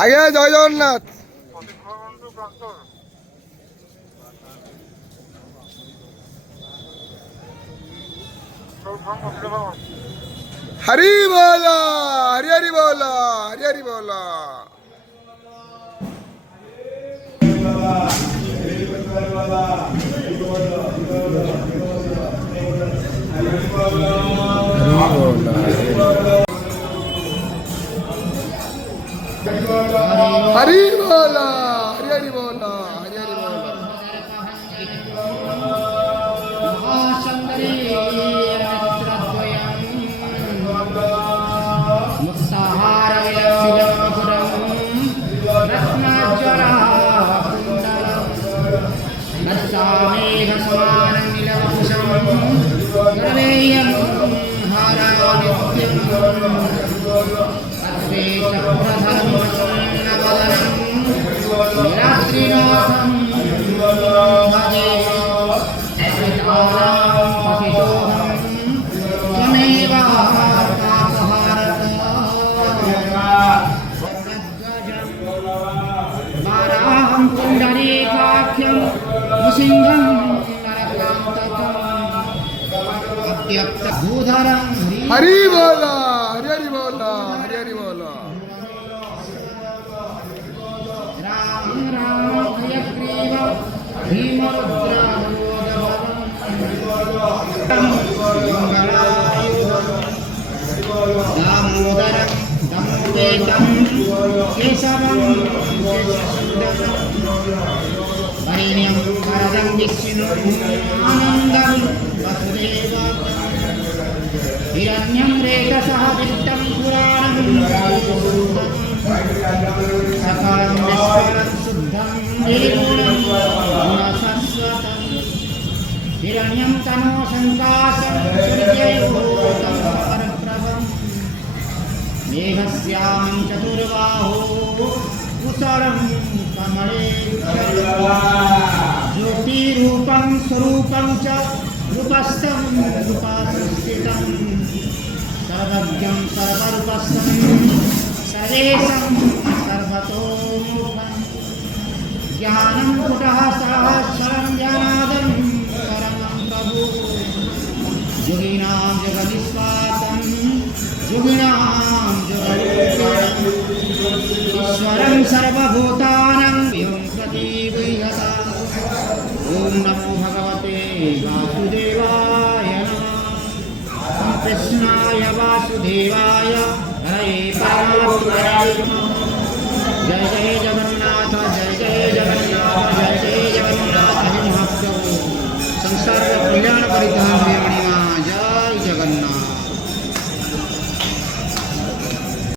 আগে জয় জগন্নাথ। হরি বল, হরি হরি বল, হরি হরি বল। हरी बोला, हरी हरी बोला, हरी हरी बोला। हरी बोला, हरी हरी बोला, हरी हरी बोला। राम राम हयग्रीव भीमरुद्रा दामोदरं दमोपेतं केशवं वरेण्यं वरदं विष्णुं आनन्दं वसुदेवं हिरण्यं रेतसः वित्तं पुराणं सकलं विश्वं शुद्धं निर्गुणं गुणसस्वतं हिरण्यं तनो संकाशं सूर्ययोतं परप्रभं मेघश्यामं चतुर्बाहो कुशलं कमले ज्योतिरूपं स्वरूपं च रूपस्थं रूपासृष्टितं सर्वज्ञं सर्वरूपस्थं सर्वेशं सर्वतोमुखं ज्ञानं कुटः सहस्रं ज्ञानादं परमं प्रभु योगिनां जगदीश्वातं योगिनां जगदीश्वरं ईश्वरं सर्वभूतानां विहंसति विहता। ओम नमो भगवते वासुदेवाय नमः। कृष्णाय वासुदेवाय हरे परमात्मने नमः। जय